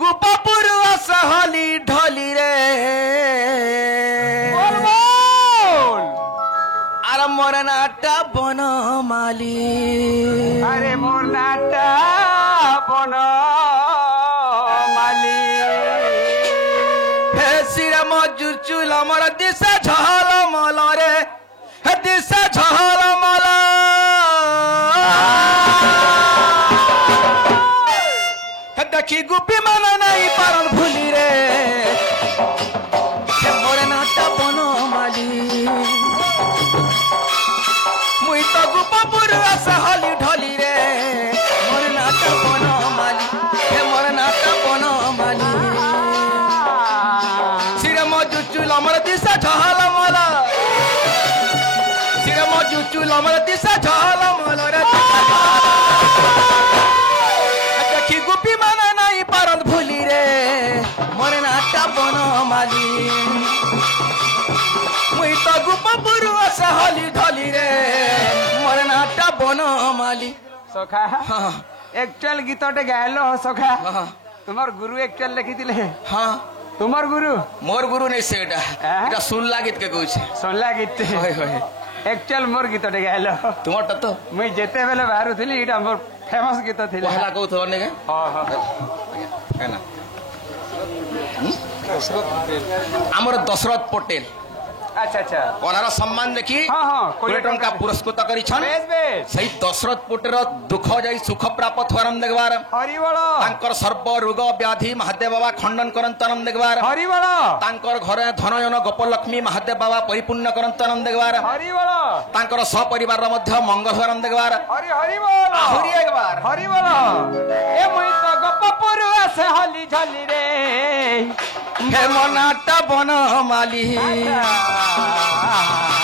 गोपापुर असहली ढली रे अरे मोर नाटा बन माली अरे मोर नाटा बन माली हे श्रीराम जुचुल मोर दिशा झल मल रे हे दिशा झल मल हे देखी गुपी मन नहीं पारन भूली रे हे मोर नाटा बन माली मुई तो गोपापुर असहली ढली रे मोर नाटा बन माली हे मोर नाटा बन माली श्रीराम जुचुल अमर दिशा झल मल श्रीराम जुचुल अमर दिशा झल मल रे देखी गोपी मन नहीं पारन भूली रे मोर नाटा बन माली मुई तो गोपापुर असहली ढली रे मोर नाटा बन माली सखा हाँ एक्चुअल गीतटे गायलो सखा हाँ तुमर गुरु एक्चुअल लिखिथिले हाँ तुमर गुरु मोर गुरु नहीं से एटा सुनला गीत के कहूँ सुनला गीत होय होय एक्चुअल मोर गीतटे गायलो तुमरटा तो मुई जेते बेले बाहर थिली इटा मोर फेमस गीत थिले पहला कहू थो ने हां हां है ना हमर दशरथ पटेल अच्छा अच्छा कोनार सम्मान देखी हाँ हाँ कोटी टंका पुरस्कृत करिछन बेस बेस सही दशरथ पटेल दुख जाई सुख प्राप्त होरन देखबार हरि बोल तांकर सर्व रोग व्याधि महादेव बाबा खंडन करंतनम देखबार हरि बोल तांकर घरे धनजन गोपलक्ष्मी महादेव बाबा परिपूर्ण करंतनम देखबार हरि बोल तांकर सपरिवार मध्य मंगल होरन देखबार हरि हरि बोल आहुरी एक बार हरि बोल ए मुई तो गोपापुर से हली झली रे हे मनाटा बन माली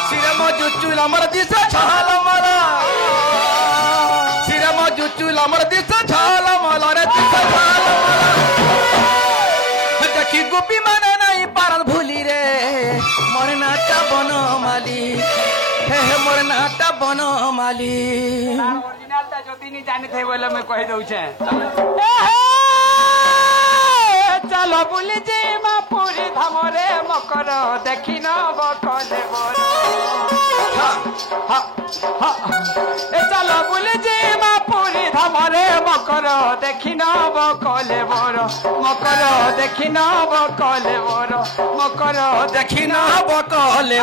श्रीराम जुचुल अमर दिशा छाल मल श्रीराम जुचुल अमर दिशा छाल मल रे दिशा छाल मल देखी गोपी मन नहीं पारल भूली रे मोर नाटा बन माली हे मोर नाटा बन माली ओरिजिनल ता जदी नहीं जाने थे बोले मैं कह दउ छे चलो बुली जी मा पूरी धामरे मकर देखी न बकले बोर ए चलो बुली जी मा पूरी धामरे मकर देखी न बकले बोर मकर देखी न बकले बोर मकर देखी ना बकले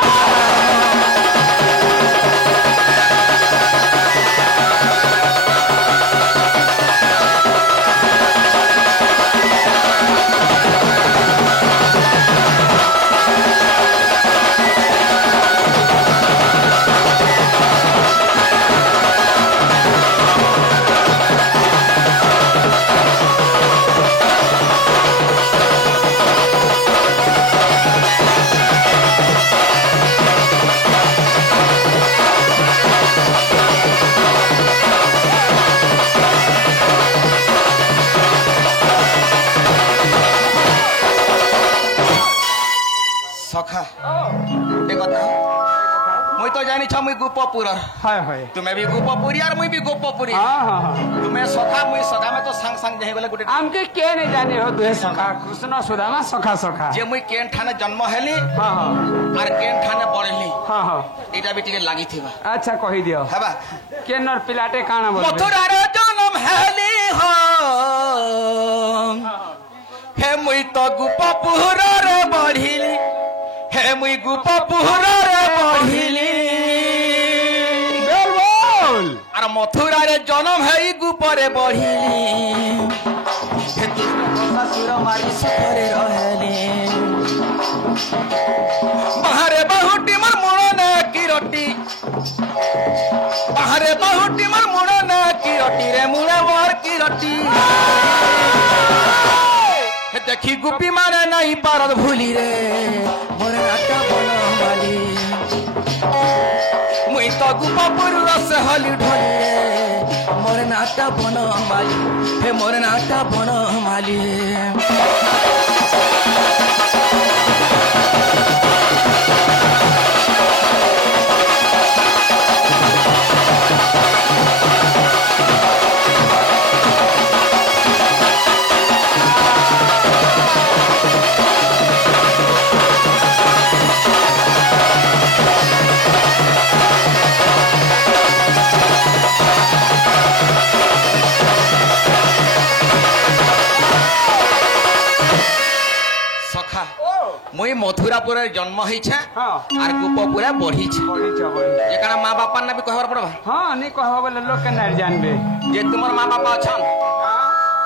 सखा गोटे कथा मुई तो जानी छ मुई गोपपुर हाय हाय तुम्हें भी गोपपुरी और मुई भी गोपपुरी हां हां तुम्हें सखा मुई सदा में तो संग संग जही गले गोटे हमके के नहीं जाने हो दुहे सखा कृष्ण सुदामा सखा सखा जे मुई केन ठाने जन्म हेली हां हां और केन ठाने बढ़ली हां हां एटा भी टिके लागी थिबा अच्छा कहि दियो हेबा केनर पिलाटे काना बोल मथुरा रे जन्म हेली हो हे मुई तो गोपपुर रे बढ़िली हे मुई गोपपुर रे बढ़िली बोल बोल और मथुरा रे जन्म है गुपरे बढ़िली हे ससुर मारी सफरे रहली बाहरे बहुटी मर मोड़ने की रोटी बाहरे बहुटी मर मोड़ने की रोटी रे मुड़े मोर की रोटी हे देखी गुपी माने नहीं पारद भूली रे मोर नाटा बन माली मुई तो गोपापुर से हली ढली रे मोर नाटा बन माली हे मोर नाटा बन माली मुई मथुरापुर जन्म होइछे हाँ आर गोपपुर बढ़ीछे बढ़ीछ ये काना माँ बापा ना भी कहबार पड़बा हाँ नहीं कहबा बोले लोग के नहीं जानबे जे तुमर माँ बापा अछन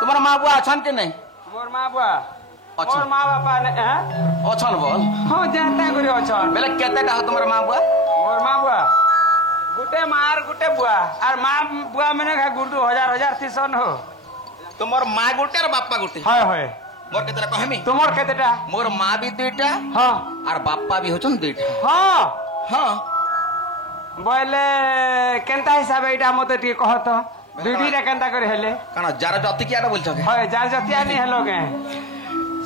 तुमर माँ बुआ अछन के नहीं मोर माँ बुआ अच्छा। मोर माँ बापा ने अछन बोल हाँ जानता करे अछन बेले केते टा तुमर माँ बुआ मोर माँ बुआ गुटे मार गुटे बुआ आर माँ बुआ मैंने कहा गुटू हजार तीसन हो तुमर माँ गुटे और बापा गुटे हाय हाय मोर केतेटा कहमी तुमर केतेटा मोर माँ भी दुईटा हाँ और बापा भी होचन दुईटा हाँ हाँ बोले केनता हिसाब एटा मते टी कहत बीबीटा केनता करे हेले काना जार जाति कियाटा बोलछ के हाय जार जतिया नहीं हेलो के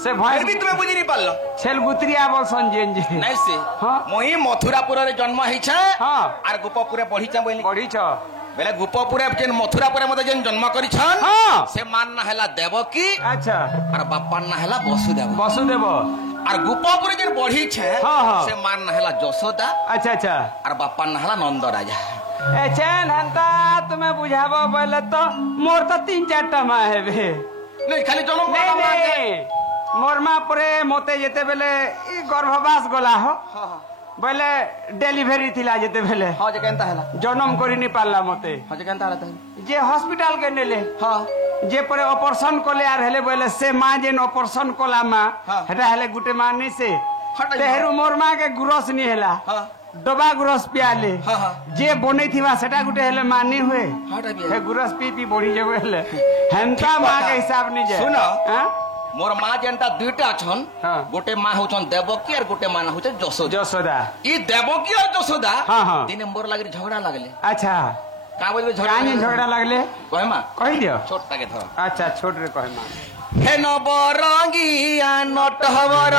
से फिर भय भी तुम्हें बुझी नहीं पारलो छेल गुतरिया बोल संजेन जी नहीं से हाँ मोही मथुरापुर रे जन्म होइछे हाँ आर गोपपुर बढ़ीछे बोली बढ़ी छ बेले गोपपुर जेन मथुरापुर मते जेन जन्म करिछन हाँ से मान ना हैला देवकी अच्छा और बापा ना हैला वसुदेव वसुदेव और गोपपुर जेन बढ़ीछे हाँ, हाँ। से मान ना हैला यशोदा अच्छा अच्छा और बापा ना हैला नंद राजा ए चैन हंता तुम्हें बुझाबो बोले तो मोर तो 3-4 माँ है बे नहीं खाली जन्म नहीं नहीं मोर माँ परे मोते जेते बेले ई गर्भवास गला हो हां बोले डेलीवरी थिला जेते बेले हां जे केनता हैला जन्म करी नहीं पारला मोते हां जे केनता हैला जे हॉस्पिटल के नेले हां जे परे ऑपरेशन कोले आर हेले बोले से माँ जेन ऑपरेशन कोला माँ हाँ। हेटा हेले गुटे माँ नहीं से हटाई तेहरू मोर माँ के गुरस नहीं हेला हां डबा गुरस पियाले हाँ, हाँ। जे बने थीवा सेटा गुटे हेले माँ नहीं हुए हटा भी हे गुरस पी पी बढ़ी जब हेले हेंता माँ के हिसाब नहीं जाए सुनो। हाँ? मोर माँ जेनटा दुईटा अछन हाँ। गोटे माँ होचन देवकी और गोटे माँ होचन यशोदा जसोदा ई देवकी और यशोदा हाँ, हाँ। दिने मोर लागरी झगड़ा लागले अच्छा का बोलबे काहे झगड़ा लगले कहे माँ कही दियो छोटा के धर अच्छा छोट रे कहे माँ हे नबरंगिया नटहवर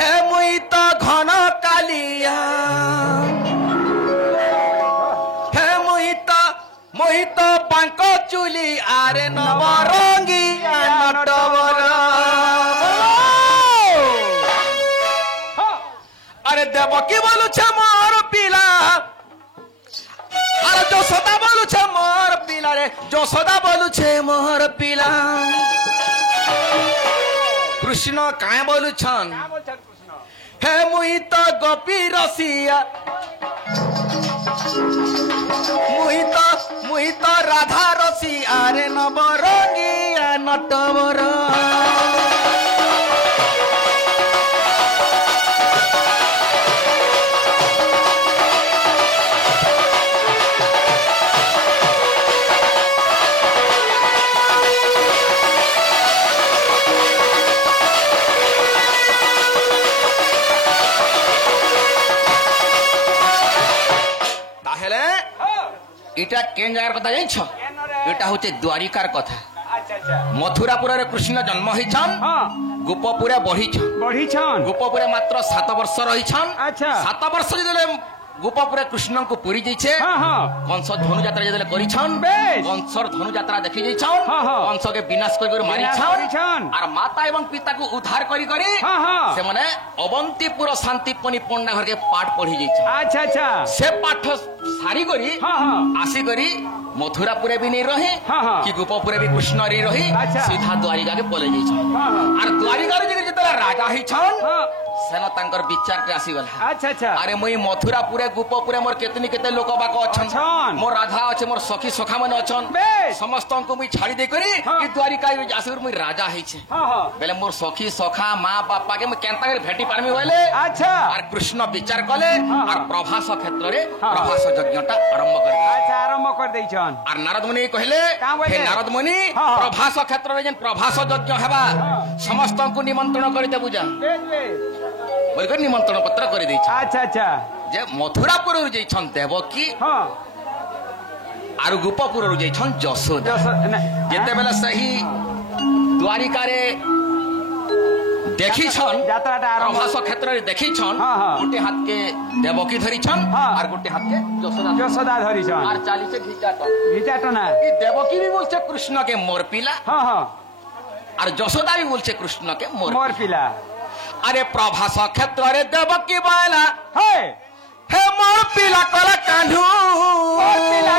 हे मुई तो घन कालिया हे मुई तो बांक चुली आरे नबरंगिया नटहवर अरे देवकी बोलू छे मोर पिला अरे যশোদা বলুছে মোর পিলা রে যশোদা বলুছে মোর পিলা কৃষ্ণ কায় বলুছন হে মুই তো গোপী রসিয়া মুই তো রাধা রসিয়া রে নবরঙ্গিয়া নটবর এটা কেন জায়গার কথা জানছ এটা হচ্ছে দ্বারিকার কথা अच्छा अच्छा মথুরাপুরে কৃষ্ণ জন্ম হইছন हाँ গোপপুরে বঢ়িছন बढ़ी छन গোপপুরে মাত্র 7 বর্ষ রহিছন अच्छा 7 বর্ষ যেলে গোপপুরে কৃষ্ণଙ୍କୁ পুরী যাইছে हाँ हाँ কংস ধনুযাত্রা যেলে করিছন বেশ। কংসর ধনুযাত্রা দেখি যাইছন হ্যাঁ, হ্যাঁ। কংসকে বিনাশ করি বিনাশ মারিছন করিছন। আর মাতা এবং পিতাকে উদ্ধার করি হ্যাঁ, হ্যাঁ। সে মানে অবন্তিপুর শান্তিপনি পণ্ডা ঘরকে পাঠ পড়ি যাইছে अच्छा अच्छा সে পাঠ সারি করি हाँ हाँ আসি করি মথুরাপুরে বি নেই রহে हाँ, हाँ। কি গোপপুরে বি কৃষ্ণ রি রহি अच्छा। সিধা দ্বারিকাকে পলে যাইছন हाँ हाँ আর দ্বারিকারে যেতলা রাজা হইছন हाँ সেন তাঙ্কর বিচারতে আসিগলা अच्छा अच्छा আরে মুই মথুরাপুরে গোপপুরে মোর কেতনি কেতে লোক বাক অছন অছন। মোর রাধা আছে মোর সখী সখা মানে অছন বেশ। সমস্তଙ୍କୁ মুই ছাড়ি দেই করি হ্যাঁ। কি দ্বারিকা আসির মুই রাজা হইছে हाँ हाँ বেলে মোর সখী সখা মা বাপা কে মুই কেনতা করে ভেটি পারমি হইলে अच्छा আর কৃষ্ণ বিচার কলে হ্যাঁ, আর হ্যাঁ। প্রভাস ক্ষেত্রে হ্যাঁ। প্রভাস যজ্ঞটা আরম্ভ করে अच्छा आरंभ कर दई छन আর নারদ মুনি কহিলে কাঁ বলে? হে নারদ মুনি হ্যাঁ, হ্যাঁ। প্রভাস ক্ষেত্রে যেন প্রভাস যজ্ঞ হেবা হ্যাঁ। সমস্তଙ୍କୁ নিমন্ত্রণ করিতে বুঝা बेस बेस বলি করে নিমন্ত্রণ পত্র করে দিয়েছে अच्छा अच्छा যে মথুরাপুরରୁ ଯାଇଛନ୍ দেবকী हाँ আর গোপপুরରୁ ଯାଇଛନ୍ যশোদା जो ଯେତେବେଳେ ସେହି ଦ୍ୱାରିକାରେ ଦେଖିଛନ୍ যাত্রাটা আরম্ভ প্রভাস ক্ষেত্রে দেখিছନ୍ হ্যাঁ, হ্যাঁ। গোটে হাতকে দেবকী ধরিছন হ্যাঁ। আর গোটে হাতকে যশোদা যশোদা ধরি ছন আর চালিছে ঘিচাট ঘিচাটনা এই দেবকী भी বলছে কৃষ্ণকে মোর পিলা हाँ हाँ আর যশোদা भी বলছে কৃষ্ণকে মোর मोर पिला আরে প্রভাস ক্ষেত্রে দেবকী বলা हे হে মোর পিলা কলা কাঁধু मोर पिला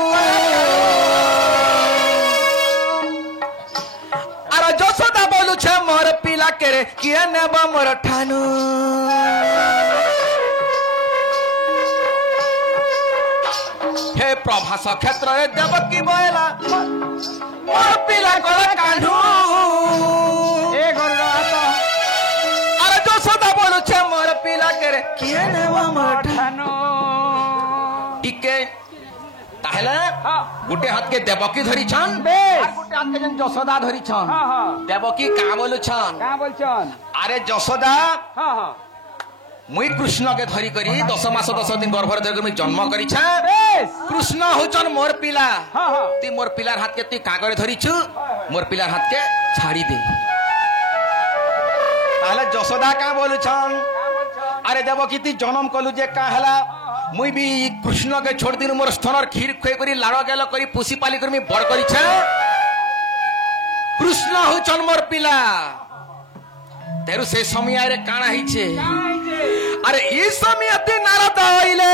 আর যশোদা বলুছে মোর পিলা केरे किए नेब मोर ठानु हे प्रभास क्षेत्र देवकी बयला मोर पिला गल कांढू ए गरुड़ हाथ अरे जसोदा बोलुछे मोर पिला केरे किए नेब मोर ठानु टिके ताहले हाँ गुटे हाथ के देवकी धरी छन बेस। और गुटे हाथ के जन जसोदा धरी छन हाँ हाँ देवकी का बोलु छन क्या बोलछन अरे जसोदा हाँ हाँ मुई कृष्ण के धरी करी 10 मास 10 दिन गर्भर धरी मुई जन्म करी छे बेस। कृष्ण होचन मोर पिला हाँ हाँ ती मोर पिलार हाथ के ती कागरे धरी छु मोर पिलार हाथ के छाड़ी दे ताहले जसोदा का बोलु छन क्या बोलछन अरे देवकी ती जन्म कलु जे का हला मुई भी कृष्ण के छोड़ दिन मोर स्तनर खीर खुए करी लाड़ गेल करी पुसी पाली करी बड़ करी छे कृष्ण होचन मोर पिला तेरु से समय रे काना ही छे अरे ई समय अति नारद आइले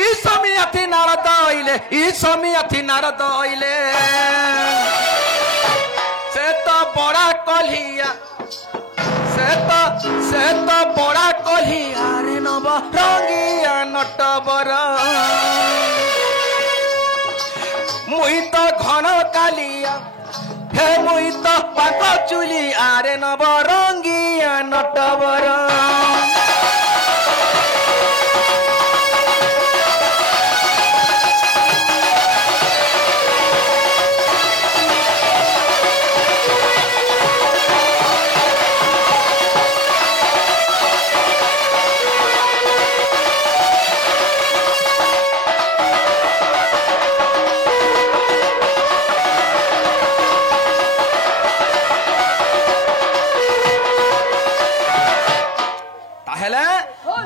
ई समय अति नारद आइले ई समय अति नारद आइले से तो बड़ा कलिया से तो बड़ा कलिया रे नब रंगिया नटबर मुई तो घन कालिया हे मुई तो पाक चुली आरे नब रंगिया नटबर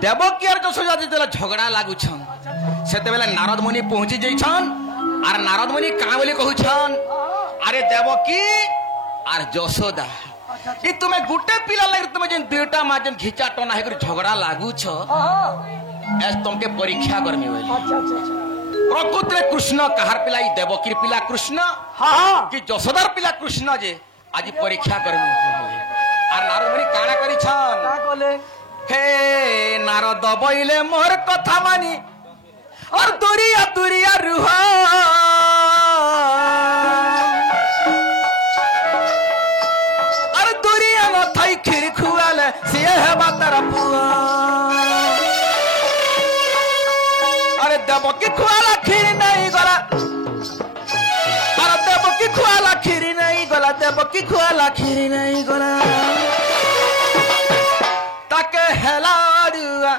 देवकी और जसोदा जेतेला झगड़ा लागुछन सेते बेला नारद मुनि पहुंची जइछन आर नारद मुनि का बोली कहउछन अरे देवकी आर जसोदा कि तुम्हें गुटे पिला लागि तुमे जेन दुटा मा जेन घिचा टना हे कर झगड़ा लागुछ एस तुमके परीक्षा करमी बोली अच्छा अच्छा अच्छा प्रकृति में कृष्ण कहार पिला ई देवकीर पिला कृष्ण हाँ कि जसोदार पिला कृष्ण जे आज परीक्षा करमी आर नारद मुनि काना करिछन क्या बोले हे नारद बइले मोर कथा मानी और दुरिया दुरिया रुह और दुरिया न थई खीर खुआले सिए हेबा तारा पुआ अरे देवकी खुआला खीर नहीं गला अरे देवकी खुआला खीर नहीं गला देवकी खुआला खीर नहीं गला ताके हेलाडुआ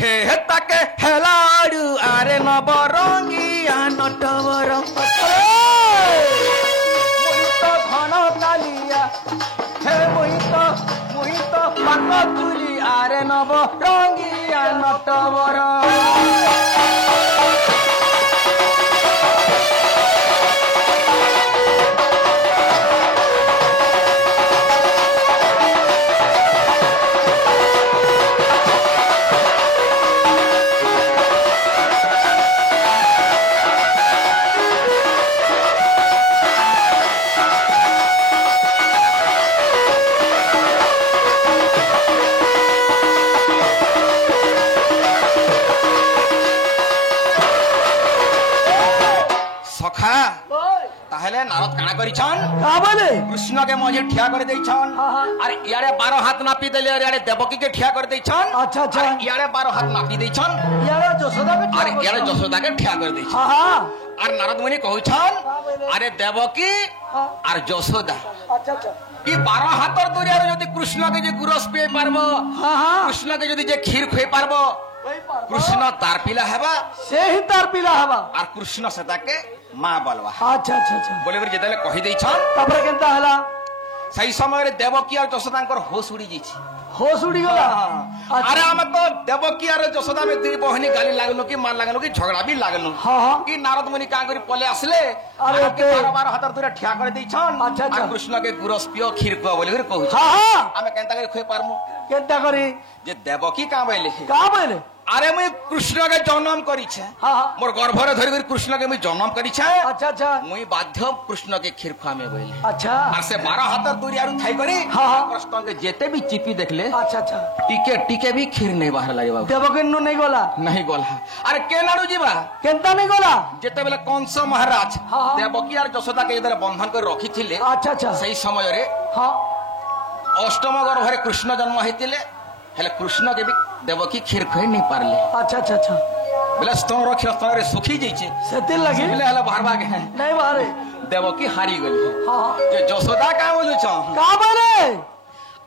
हे हे ताके हेलाडु आरे नबरंगिया नटवर मुई तो घन कालिया हे मुई तो पाक चुली आरे नबरंगिया नटवर ताहले नारद काना करिछन का बोले कृष्ण के मझे ठिया कर दैछन अरे यारे 12 हाथ नापी देले यारे देवकी के ठिया कर दैछन अच्छा अच्छा यारे 12 हाथ नापी दैछन यार जसोदा के अरे यारे जसोदा के ठिया कर दैछन हाँ हाँ और नारद मुनि कहउछन अरे देवकी और जसोदा अच्छा अच्छा कि 12 हाथ और दुरिया यदि कृष्ण के जे गुरस पे पारबो हाँ हाँ कृष्ण के यदि जे खीर खुए पारबो कृष्ण तार पिला हेबा से ही तार पिला हवा और कृष्ण सदा के मां बलवा अच्छा अच्छा अच्छा बोले फिर जेतले कहि दैछन तापर केनता हला सही समय रे देवकी और जसोदांकर होश उड़ी जिछि होश उड़ी गला अरे हम तो देवकी और जसोदा में दुई बहनी गाली लागलो कि मार लागलो कि झगड़ा भी लागलो हाँ हाँ कि नारद मुनि का करी पले आसले अरे अरे के 12 हाथ दूर ठिया कर दैछन अच्छा, अच्छा। आ कृष्ण के गुरस पियो खीर को बोले कहू हाँ हाँ हमें केनता करी खोय पारमु केनता करी जे देवकी का बोले का बोले अरे मुई कृष्ण के जन्म करिछे हाँ हाँ मोर गर्भरे धरि कर कृष्ण के मुई जन्म करिछे अच्छा अच्छा मुई बाध्य कृष्ण के खीर खुआमे बोले अच्छा আর সে 12 হাত দূরিয়ারু থাই করে हाँ हाँ প্রশ্নকে যেতে भी চিপি দেখলে अच्छा अच्छा টিকে টিকে भी खीर नहीं बाहर लागे बाबू देवकिन्नु नहीं गला नहीं गला अरे के नाडू जीवा केनता नहीं गला যেতে বেলে কংস মহারাজ हाँ, हाँ। দেবকী আর যশোদাকে এদের বন্ধন করে রখিଥିଲେ अच्छा अच्छा সেই সময়রে हाँ অষ্টম গর্ভরে কৃষ্ণ জন্ম হইতিলে হেলে কৃষ্ণকে भी দেবকী खीर খুই नहीं पारले अच्छा अच्छा अच्छा বেলে স্তন রক্ষিত স্তନରେ সুখী যাইছে सेतिल लगी হেলে হেলে বারবা গে नहीं बारे দেবকী হারি গলি हाँ हाँ যে যশোদা কা বলছ का बोले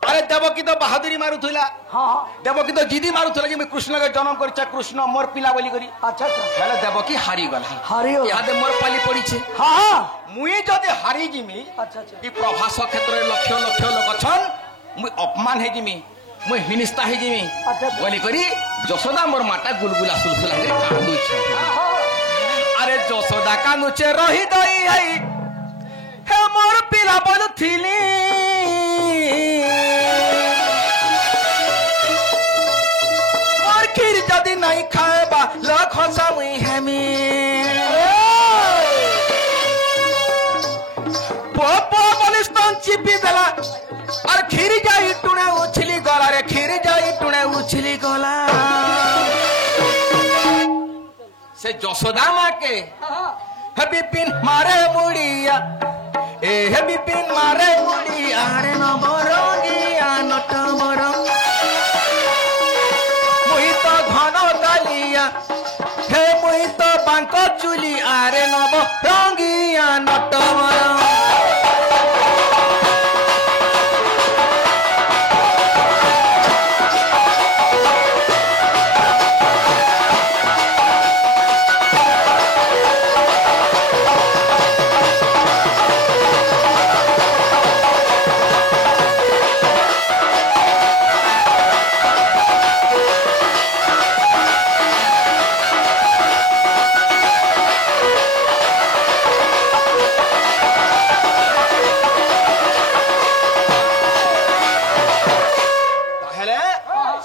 अरे देवकी तो बहादुरी मारुला हाँ हाँ देवकी तो जिदी मारुला कि कृष्ण के जन्म कर कृष्ण मोर पिला बोली करी अच्छा अच्छा हेले देवकी हारी गला हारी गला। इहादे मोर पाली पड़ी हाँ हाँ मुई जदि हारी जिमी अच्छा अच्छा ई प्रभास क्षेत्र में लक्ष लक्ष लोक छन मुई अपमान हे जिमी मुई हिनिस्ता हे जिमी अच्छा, अच्छा। बोली करी यशोदा मोर माटा गुलगुला सुलसुला के कांदू छ अरे यशोदा कांदुचे रही दई आई हे मोर पिला बोलुथिली मोर खीर जदि नहीं खाएबा लख समुई हेमी पोपो बलिस्तन चिपी देला और खीर जाई टुणे उछली गला रे खीर जाई टुणे उछली गला से यशोदा माँ के हे बिपिन मारे मुड़िया ए हे बिपिन मारे मुड़िया रे न बरंगिया नट बरंग मुई तो घन गालिया हे मुई तो बांक चुली आरे न बरंगिया नट बरंग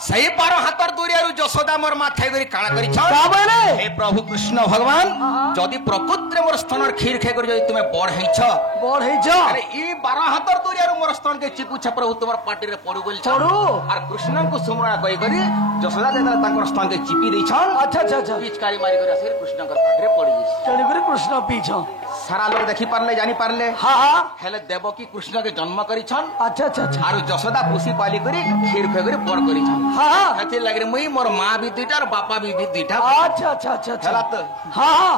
सही 12 हाथर दूरियारु यशोदा मोर माथे करी काणा करी छ का बोले हे प्रभु कृष्ण भगवान जदि प्रकृति मोर स्तनर खीर खे कर जदि तुमे बड़ है छ बोल है जा अरे ई 12 हाथर दूरियारु मोर स्तन के चिपु छ प्रभु तुमर पाटी रे पडु बोल छ पड़ू और कृष्ण को सुमरा कहि करी यशोदा देला तांकर स्तन के चिपी दै छन अच्छा अच्छा अच्छा पिचकारी मारी कर आसिर कृष्ण कर पाटी रे पड़ी जइस चली करे कृष्ण पीछा सारा लोग देखि पारले जानि पारले हाँ हाँ हेले देवकी कृष्ण के जन्म करी छन अच्छा अच्छा अच्छा आरु यशोदा खुशी पाली करी खीर खे करी बड़ करी छन हाँ हाँ हाथी लग रही मुई मोर माँ भी दुईटा और बापा भी दुईटा अच्छा अच्छा अच्छा हेला अच्छा तो हाँ हाँ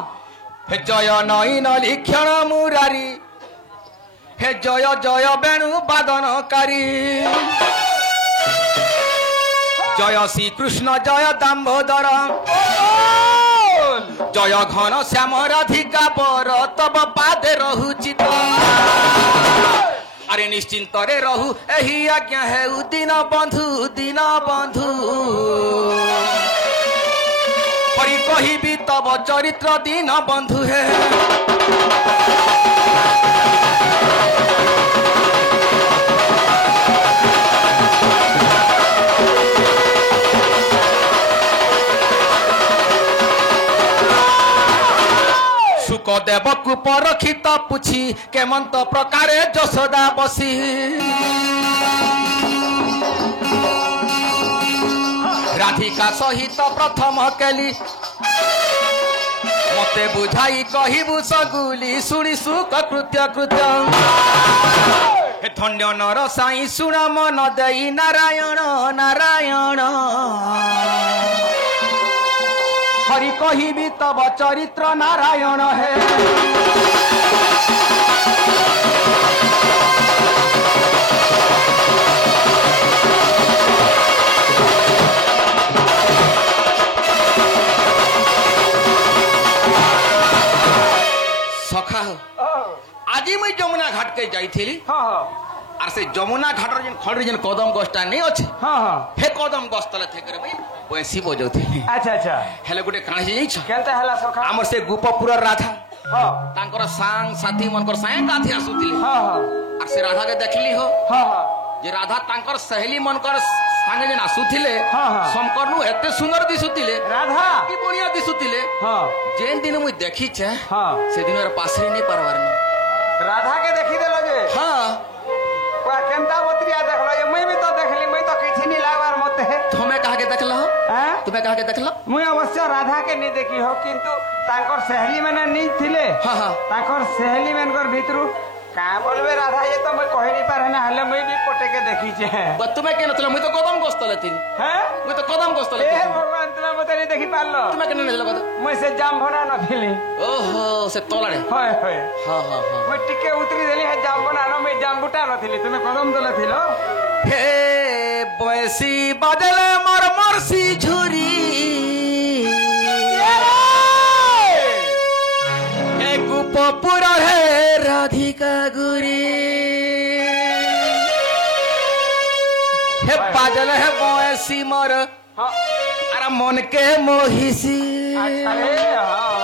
हे जय नई नलिक्षण मुरारी हे जय जय बेणु बादनकारी जय श्री कृष्ण जय दाम्बोदर जय घन श्याम राधिका बर तब पादे रहुची तो अरे निश्चिंत रे रहू एही आज्ञा है दिन बंधु हरि कहिबी तब चरित्र दिन बंधु है सुखदेव कूप रखित पुछि केमंत प्रकारे यशोदा बसी राधिका सहित प्रथम केली मते बुझाई कहिबु सगुली शुणी सुख कृत्य कृत्य धन्य नर साई शुण मन देई नारायण नारायण हरि कहिबी तब चरित्र नारायण है सखा आज मुई जमुना घाट के जाइथिली हाँ हाँ आर से जमुना घाटर जेन खंडरी जेन कदम गछटा नहीं अछि हाँ हाँ हे कदम गछ तले थे करे भाई बंसी बजौथिली अच्छा अच्छा हेले गुटे काणी जाई छ केनता हला सखा हमर से गोपपुर राधा हाँ तांकर सांग साथी मनकर सांग गाथी आसुथिले हाँ हाँ आर से राधा के देखली हो हाँ हाँ जे राधा तांकर सहेली मनकर ସାଙ୍ଗେ ଯେନ୍ ଆସୁଥିଲେ ହଁ, ହଁ। ଶଙ୍କରନୁ ଏତେ ସୁନ୍ଦର ଦିଶୁଥିଲେ ରାଧା କି ବଢିଆ ଦିଶୁଥିଲେ ହଁ ଯେନ୍ ଦିନ ମୁଇଁ ଦେଖିଛେ ହଁ ସେଦିନ ପାଶରେ ନେଇ ପାରବାର ନ রাধা কে দেখিদেল যে ହଁ কেনতা বতরিয়া দেখল যে মুই বি তো দেখলি মুই তো কিছু নি লাগবার মতে ତୁମେ କାହାକେ ଦେଖିଲ হ্যাঁ ତୁମେ କାହାକେ ଦେଖିଲ মুই অবশ্য রাধা কে নি দেখি হো কিন্তু তাঙ্কর সেহলি মানে নি থিলে ହଁ ହଁ তাঙ্কর সেহলি মানকর ভিতরু কা বলবে রাধা ये तो মুই কহি নি পারে না হলে মুই বি পটে কে দেখিছে ତୁମେ କେନ ଥିଲ ମୁଇଁ ତ କଦମ ଗସ୍ତଲେ ଥିଲି হ্যাঁ ମୁଇଁ ତ କଦମ ଗସ୍ତଲେ এ ଥିଲି ভগবান তুমি মতে নি দেখি পারলো ତୁମେ କେନ ନେଇଥିଲ କଥା মুই সে জামভরা নথিলি ଓହୋ ସେ ତଳାଡେ হয় হয় ହଁ ହଁ ହଁ মুই টিকে উতরি দেলি হে জামবনা ন মুই জামবুটা নথিলি তুমি কদম তলে থিল হে বয়সী বাদলে মর মরসি ঝুরি হে গোপপুর হে রাধিকা গুরি হে বাদল হে বয়সী মর হ্যাঁ আর মন কে মোহিসি আরে হ্যাঁ